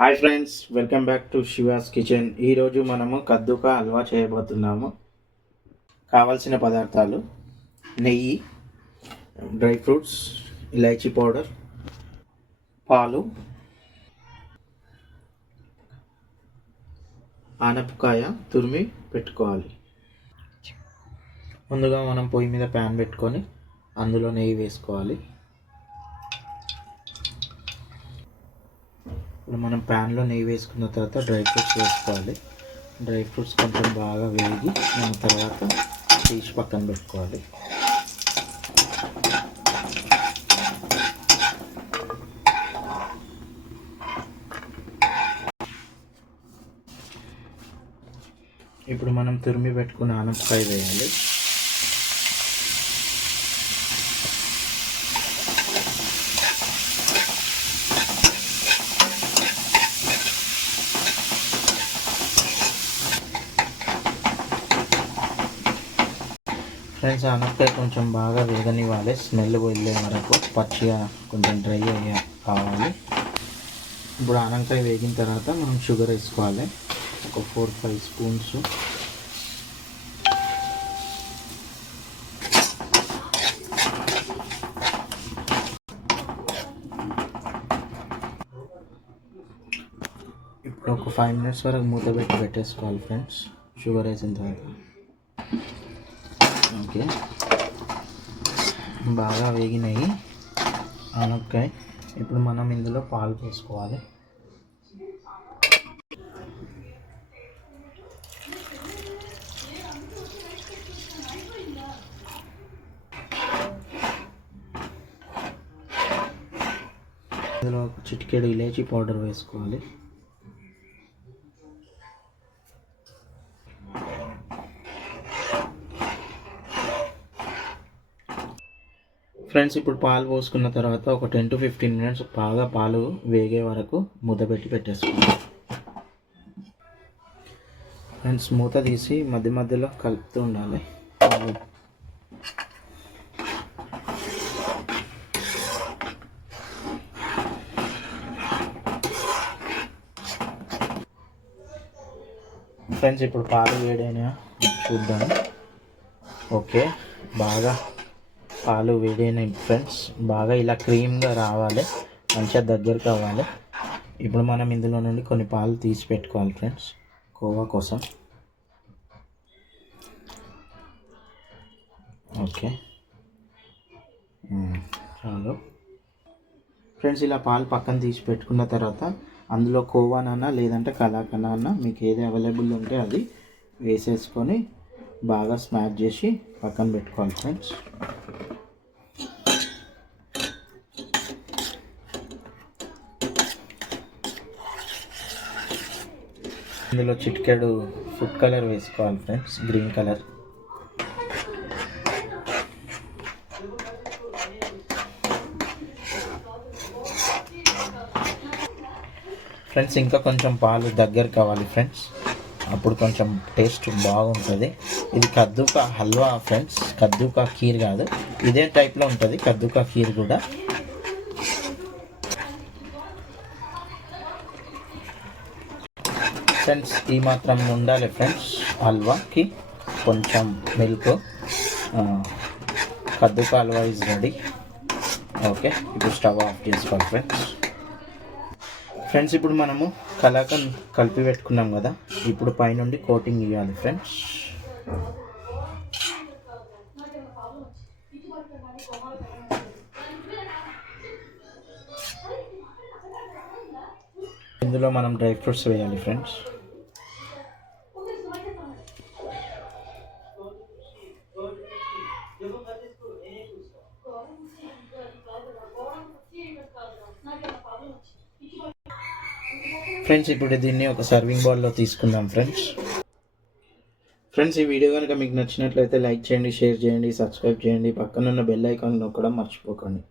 Hi friends, welcome back to she was kitchen. ఈరోజు మనము కద్దుకా హల్వా చేయబోతున్నాము. కావాల్సిన పదార్థాలు: నెయ్యి, డ్రై ఫ్రూట్స్, ఇలాచీ పౌడర్, పాలు, ఆనపకాయ తురిమి పెట్టుకోవాలి. ముందుగా మనం పొయ్యి మీద ప్యాన్ పెట్టుకొని అందులో నెయ్యి వేసుకోవాలి. ఇప్పుడు మనం ప్యాన్లో నెయ్యి వేసుకున్న తర్వాత డ్రై ఫ్రూట్స్ వేసుకోవాలి. డ్రై ఫ్రూట్స్ కొంచెం బాగా వేగి మనం తర్వాత తీసి పక్కన పెట్టుకోవాలి. ఇప్పుడు మనం తురిమి పెట్టుకున్న ఆనపకాయ వేయాలి. ఫ్రెండ్స్, ఆనపకాయ కొంచెం బాగా వేగనివ్వాలి. స్మెల్ వెళ్ళే వరకు పచ్చిగా కొంచెం డ్రై అయ్యే కావాలి. ఇప్పుడు ఆనపకాయ వేగిన తర్వాత మనం షుగర్ వేసుకోవాలి. ఒక 4-5 స్పూన్స్. ఇప్పుడు ఒక 5 minutes వరకు మూత పెట్టి పెట్టేసుకోవాలి ఫ్రెండ్స్, షుగర్ వేసిన తర్వాత. ఓకే, బాగా వేగినాయి ఆనపకాయ. ఇప్పుడు మనం ఇందులో పాలు పోసుకోవాలి. ఇందులో ఒక చిటికెడు ఇలాచీ పౌడర్ వేసుకోవాలి. ఫ్రెండ్స్, ఇప్పుడు పాలు పోసుకున్న తర్వాత ఒక 10 to 15 minutes బాగా పాలు వేగే వరకు మూత పెట్టి పెట్టేసుకోండి. ఫ్రెండ్స్, మూత తీసి మధ్య మధ్యలో కలుపుతూ ఉండాలి. ఫ్రెండ్స్, ఇప్పుడు పాలు వేడైనా చూద్దాం. ఓకే, బాగా పాలు వేడైనాయి ఫ్రెండ్స్. బాగా ఇలా క్రీమ్గా రావాలి, మంచిగా దగ్గరకు అవ్వాలి. ఇప్పుడు మనం ఇందులో నుండి కొన్ని పాలు తీసి పెట్టుకోవాలి ఫ్రెండ్స్, కోవా కోసం. ఓకే, చాలు ఫ్రెండ్స్. ఇలా పాలు పక్కన తీసి పెట్టుకున్న తర్వాత అందులో కోవానన్నా లేదంటే కలాకన్నా మీకు ఏది అవైలబుల్ ఉంటే అది వేసేసుకొని బాగా స్మాష్ చేసి పక్కన పెట్టుకోవాలి ఫ్రెండ్స్. ఇందులో చిటికెడు ఫుడ్ కలర్ వేసుకోవాలి ఫ్రెండ్స్, గ్రీన్ కలర్. ఫ్రెండ్స్, ఇంకా కొంచెం పాలు దగ్గర కావాలి ఫ్రెండ్స్, అప్పుడు కొంచెం టేస్ట్ బాగుంటుంది. ఇది కద్దుకా హల్వా ఫ్రెండ్స్, కద్దుకా ఖీర్ కాదు. ఇదే టైప్లో ఉంటుంది కద్దుకా ఖీర్ కూడా. ఫ్రెండ్స్, ఈ మాత్రం ఉండాలి ఫ్రెండ్స్ హల్వాకి. కొంచెం మిల్క్. కద్దుకా హల్వా ఈజ్ రెడీ. ఓకే, ఇప్పుడు స్టవ్ ఆఫ్ చేసుకోవాలి ఫ్రెండ్స్. ఫ్రెండ్స్, ఇప్పుడు మనము కలాకండ్ కలిపి పెట్టుకున్నాం కదా, ఇప్పుడు పైనుండి కోటింగ్ ఇవ్వాలి ఫ్రెండ్స్. ఇందులో మనం డ్రై ఫ్రూట్స్ వేయాలి ఫ్రెండ్స్. ఫ్రెండ్స్, ఇప్పుడు దీన్ని ఒక సర్వింగ్ బౌల్లో తీసుకుందాం ఫ్రెండ్స్. ఈ వీడియో కనుక మీకు నచ్చినట్లయితే లైక్ చేయండి, షేర్ చేయండి, సబ్స్క్రైబ్ చేయండి. పక్కనున్న బెల్ ఐకాన్ నొక్కడం మర్చిపోకండి.